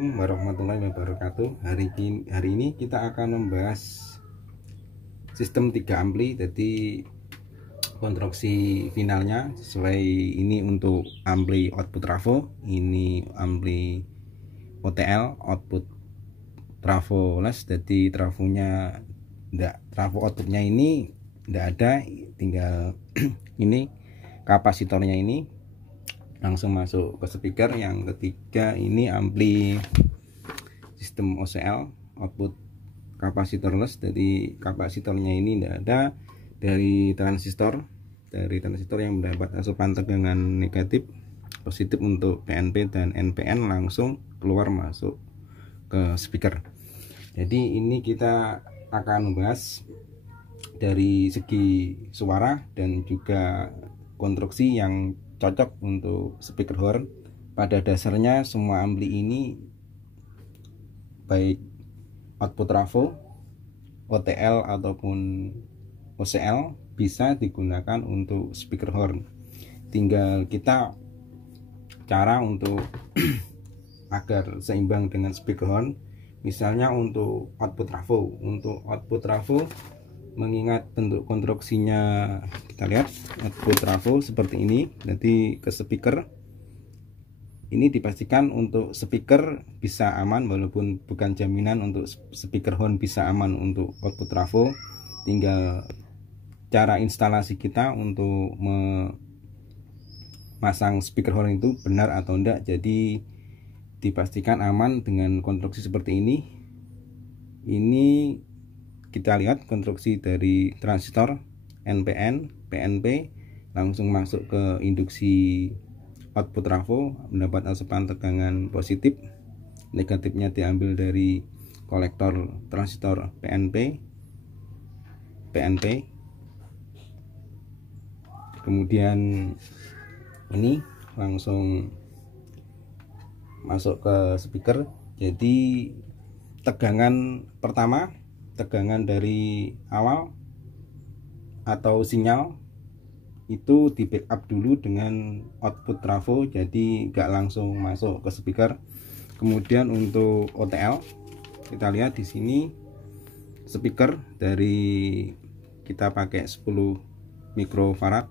Assalamualaikum warahmatullahi wabarakatuh. Hari ini kita akan membahas sistem 3 ampli. Jadi konstruksi finalnya sesuai ini untuk ampli output trafo, ini ampli OTL output trafo les. Jadi trafo outputnya ini tidak ada, tinggal ini kapasitornya ini langsung masuk ke speaker. Yang ketiga ini ampli sistem OCL output kapasitorless, jadi kapasitornya ini tidak ada, dari transistor yang mendapat asupan tegangan negatif positif untuk PNP dan NPN langsung keluar masuk ke speaker. Jadi ini kita akan membahas dari segi suara dan juga konstruksi yang cocok untuk speaker horn. Pada dasarnya semua ampli ini baik output trafo, OTL ataupun OCL bisa digunakan untuk speaker horn. Tinggal kita cara untuk agar seimbang dengan speaker horn. Misalnya untuk output trafo, mengingat bentuk konstruksinya, kita lihat output trafo seperti ini. Jadi ke speaker ini dipastikan untuk speaker bisa aman, walaupun bukan jaminan untuk speaker horn bisa aman untuk output trafo. Tinggal cara instalasi kita untuk memasang speaker horn itu benar atau enggak. Jadi dipastikan aman dengan konstruksi seperti ini. Ini kita lihat konstruksi dari transistor NPN, PNP langsung masuk ke induksi output trafo, mendapat asupan tegangan positif. Negatifnya diambil dari kolektor transistor PNP. Kemudian ini langsung masuk ke speaker. Jadi tegangan pertama, tegangan dari awal atau sinyal itu di backup dulu dengan output trafo, jadi nggak langsung masuk ke speaker. Kemudian untuk OTL kita lihat di sini speaker dari kita pakai 10 mikrofarad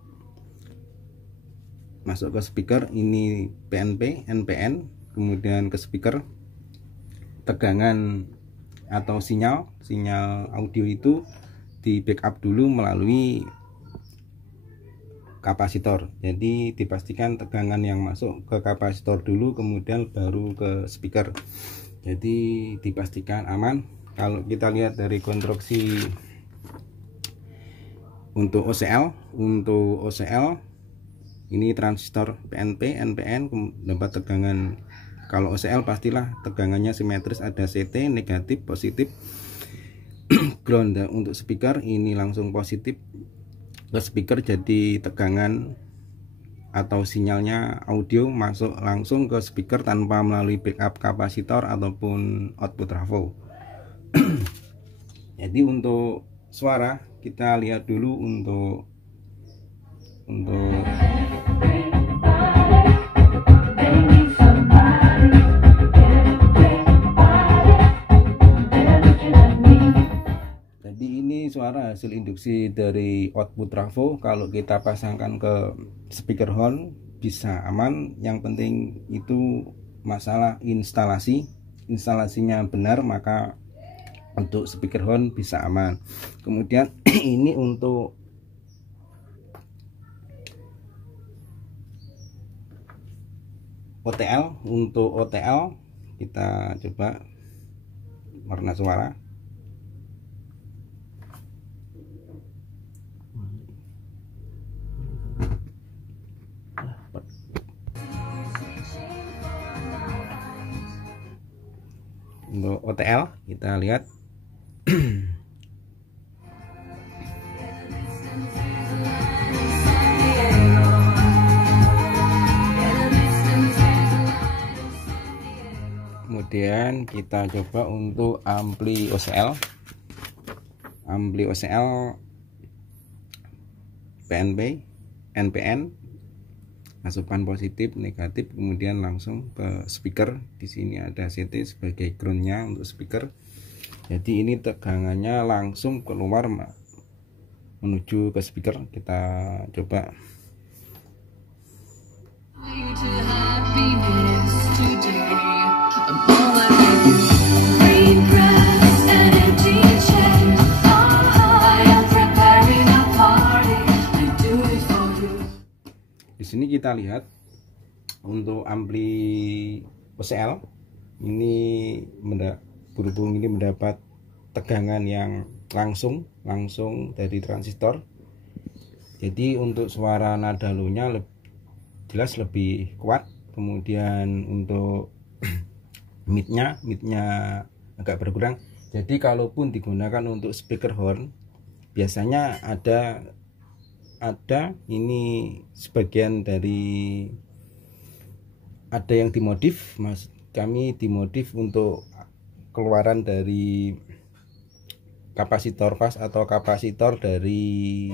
masuk ke speaker. Ini PNP, NPN, kemudian ke speaker. Tegangan atau sinyal audio itu di backup dulu melalui kapasitor. Jadi dipastikan tegangan yang masuk ke kapasitor dulu, kemudian baru ke speaker. Jadi dipastikan aman. Kalau kita lihat dari konstruksi untuk OCL ini transistor PNP, NPN dapat tegangan. Kalau OCL pastilah tegangannya simetris, ada CT negatif, positif. Ground untuk speaker ini langsung positif ke speaker, jadi tegangan atau sinyalnya audio masuk langsung ke speaker tanpa melalui backup kapasitor ataupun output trafo. Jadi untuk suara kita lihat dulu untuk suara hasil induksi dari output trafo. Kalau kita pasangkan ke speaker horn bisa aman. Yang penting itu masalah instalasinya benar, maka untuk speaker horn bisa aman. Kemudian ini untuk OTL kita coba warna suara. Untuk OTL kita lihat kemudian kita coba untuk ampli OCL PNP, NPN asupan positif negatif, kemudian langsung ke speaker. Di sini ada CT sebagai groundnya untuk speaker. Jadi ini tegangannya langsung keluar menuju ke speaker. Kita coba. Di sini kita lihat untuk ampli OCL ini berhubung ini mendapat tegangan yang langsung dari transistor. Jadi untuk suara nada low-nya jelas lebih kuat. Kemudian untuk midnya agak berkurang. Jadi kalaupun digunakan untuk speaker horn, biasanya ada ini sebagian dari ada yang dimodif, kami dimodif untuk keluaran dari kapasitor pas atau kapasitor dari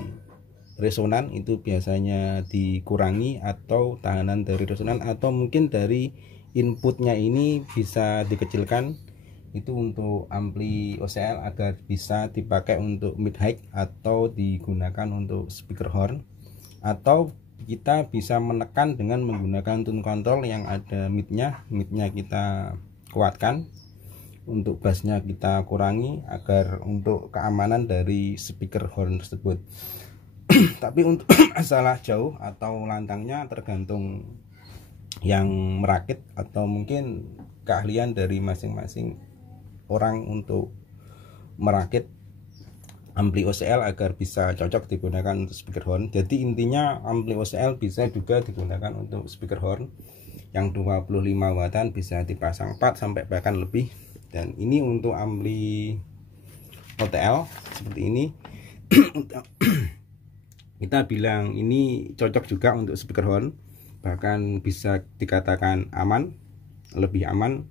resonan, itu biasanya dikurangi, atau tahanan dari resonan, atau mungkin dari inputnya ini bisa dikecilkan. Itu untuk ampli OCL agar bisa dipakai untuk mid high atau digunakan untuk speaker horn, atau kita bisa menekan dengan menggunakan tone control yang ada midnya kita kuatkan, untuk bassnya kita kurangi agar untuk keamanan dari speaker horn tersebut. Tapi untuk masalah jauh atau lantangnya tergantung yang merakit atau mungkin keahlian dari masing-masing orang untuk merakit ampli OCL agar bisa cocok digunakan untuk speaker horn. Jadi intinya ampli OCL bisa juga digunakan untuk speaker horn yang 25 wattan, bisa dipasang 4 sampai bahkan lebih. Dan ini untuk ampli OTL seperti ini. Kita bilang ini cocok juga untuk speaker horn, bahkan bisa dikatakan aman, lebih aman.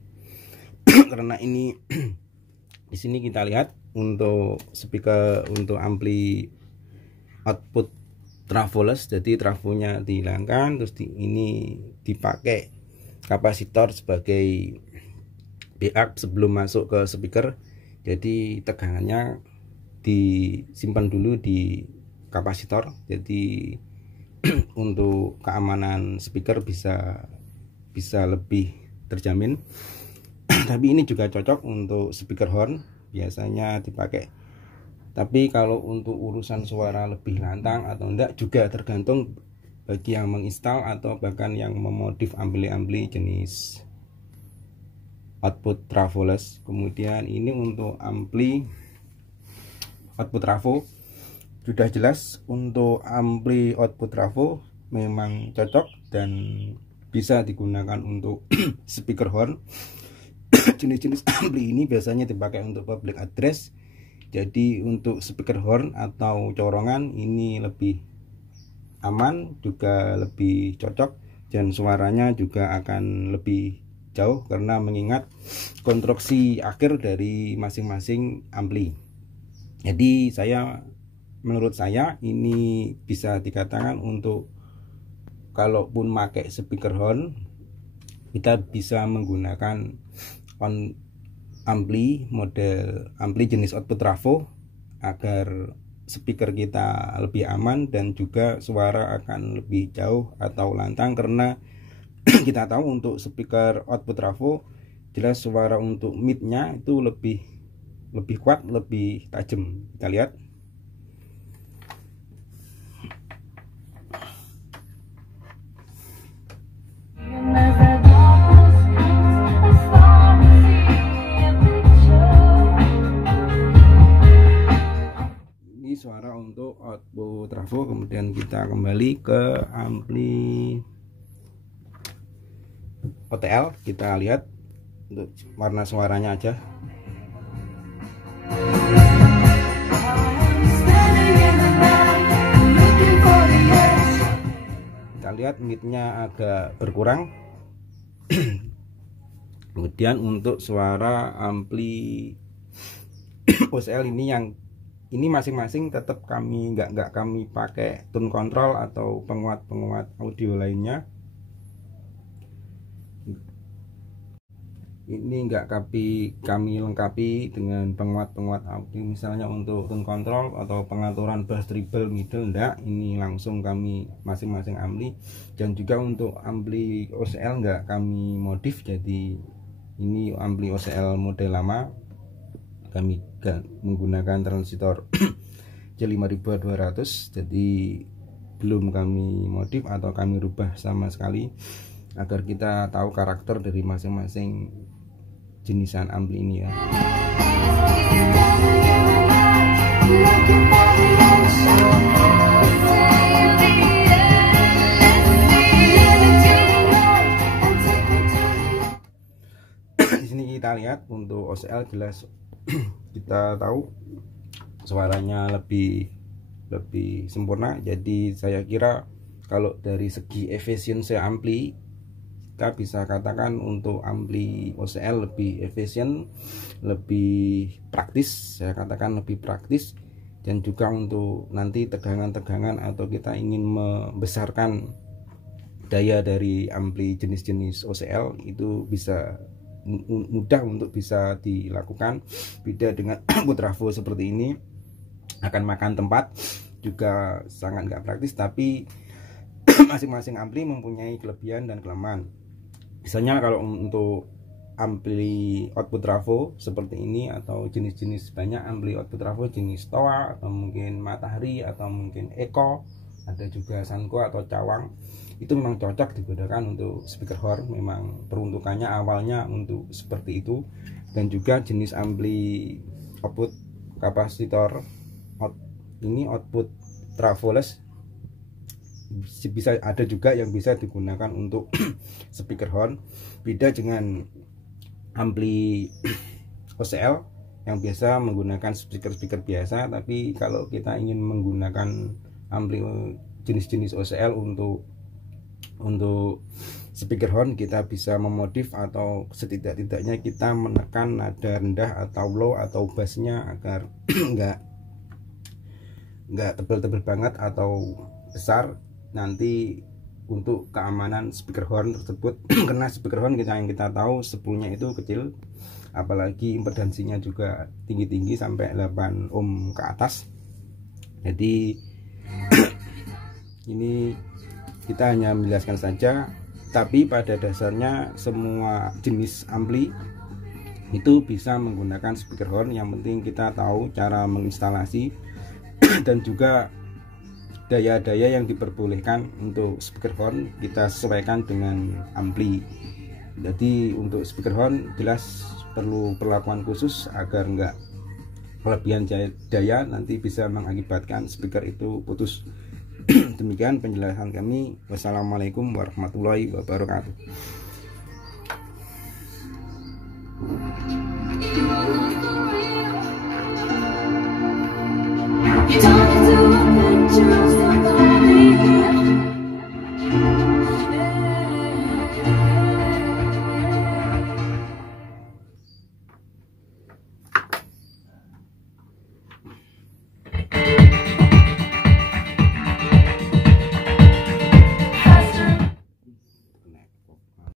Karena ini di sini kita lihat untuk speaker, untuk ampli output travoless, jadi trafonya dihilangkan, terus ini dipakai kapasitor sebagai backup sebelum masuk ke speaker. Jadi tegangannya disimpan dulu di kapasitor. Jadi untuk keamanan speaker bisa lebih terjamin. Tapi ini juga cocok untuk speaker horn, biasanya dipakai. Tapi kalau untuk urusan suara lebih lantang atau enggak juga tergantung bagi yang menginstal atau bahkan yang memodif ampli-ampli jenis output travoless. Kemudian ini untuk ampli output travo, sudah jelas untuk ampli output travo memang cocok dan bisa digunakan untuk speaker horn. Jenis-jenis ampli ini biasanya dipakai untuk public address. Jadi untuk speaker horn atau corongan ini lebih aman, juga lebih cocok, dan suaranya juga akan lebih jauh karena mengingat konstruksi akhir dari masing-masing ampli. Jadi menurut saya ini bisa dikatakan untuk kalaupun pakai speaker horn, kita bisa menggunakan ampli jenis output travo agar speaker kita lebih aman dan juga suara akan lebih jauh atau lantang. Karena kita tahu untuk speaker output travo jelas suara untuk midnya itu lebih kuat, lebih tajam. Kita lihat. Suara untuk output travo. Kemudian kita kembali ke ampli OTL, kita lihat untuk warna suaranya aja. Kita lihat midnya agak berkurang. Kemudian untuk suara ampli OCL ini yang ini masing-masing tetap nggak kami pakai tone control atau penguat audio lainnya. Ini nggak kami lengkapi dengan penguat audio, misalnya untuk tone control atau pengaturan bass, treble, middle, enggak. Ini langsung kami masing-masing ampli. Dan juga untuk ampli OCL nggak kami modif, jadi ini ampli OCL model lama, kami menggunakan transistor J5200, jadi belum kami modif atau kami rubah sama sekali, agar kita tahu karakter dari masing-masing jenisan ampli ini ya. Di sini kita lihat untuk OCL jelas kita tahu suaranya lebih sempurna. Jadi saya kira kalau dari segi efisiensi ampli, kita bisa katakan untuk ampli OCL lebih efisien, lebih praktis. Saya katakan lebih praktis. Dan juga untuk nanti tegangan-tegangan atau kita ingin membesarkan daya dari ampli jenis-jenis OCL, itu bisa mudah untuk bisa dilakukan. Beda dengan putrafo seperti ini, akan makan tempat, juga sangat nggak praktis. Tapi masing-masing ampli mempunyai kelebihan dan kelemahan. Misalnya kalau untuk ampli output trafo seperti ini, atau jenis-jenis banyak ampli output trafo jenis Toa atau mungkin Matahari atau mungkin Eko, ada juga Sanko atau Cawang, itu memang cocok digunakan untuk speaker horn. Memang peruntukannya awalnya untuk seperti itu. Dan juga jenis ampli output kapasitor ini output travoless, bisa ada juga yang bisa digunakan untuk speaker horn. Beda dengan ampli OCL yang biasa menggunakan speaker biasa. Tapi kalau kita ingin menggunakan ampli jenis-jenis OCL untuk speaker horn, kita bisa memodif atau setidak-tidaknya kita menekan nada rendah atau low atau bassnya agar nggak tebal-tebal banget atau besar. Nanti untuk keamanan speaker horn tersebut, karena speaker horn yang kita tahu spoolnya itu kecil, apalagi impedansinya juga tinggi-tinggi sampai 8 ohm ke atas. Jadi ini kita hanya menjelaskan saja, tapi pada dasarnya semua jenis ampli itu bisa menggunakan speaker horn. Yang penting kita tahu cara menginstalasi dan juga daya-daya yang diperbolehkan untuk speaker horn kita sesuaikan dengan ampli. Jadi untuk speaker horn jelas perlu perlakuan khusus agar enggak kelebihan daya nanti bisa mengakibatkan speaker itu putus. Demikian penjelasan kami. Wassalamualaikum warahmatullahi wabarakatuh. You're talking to a picture of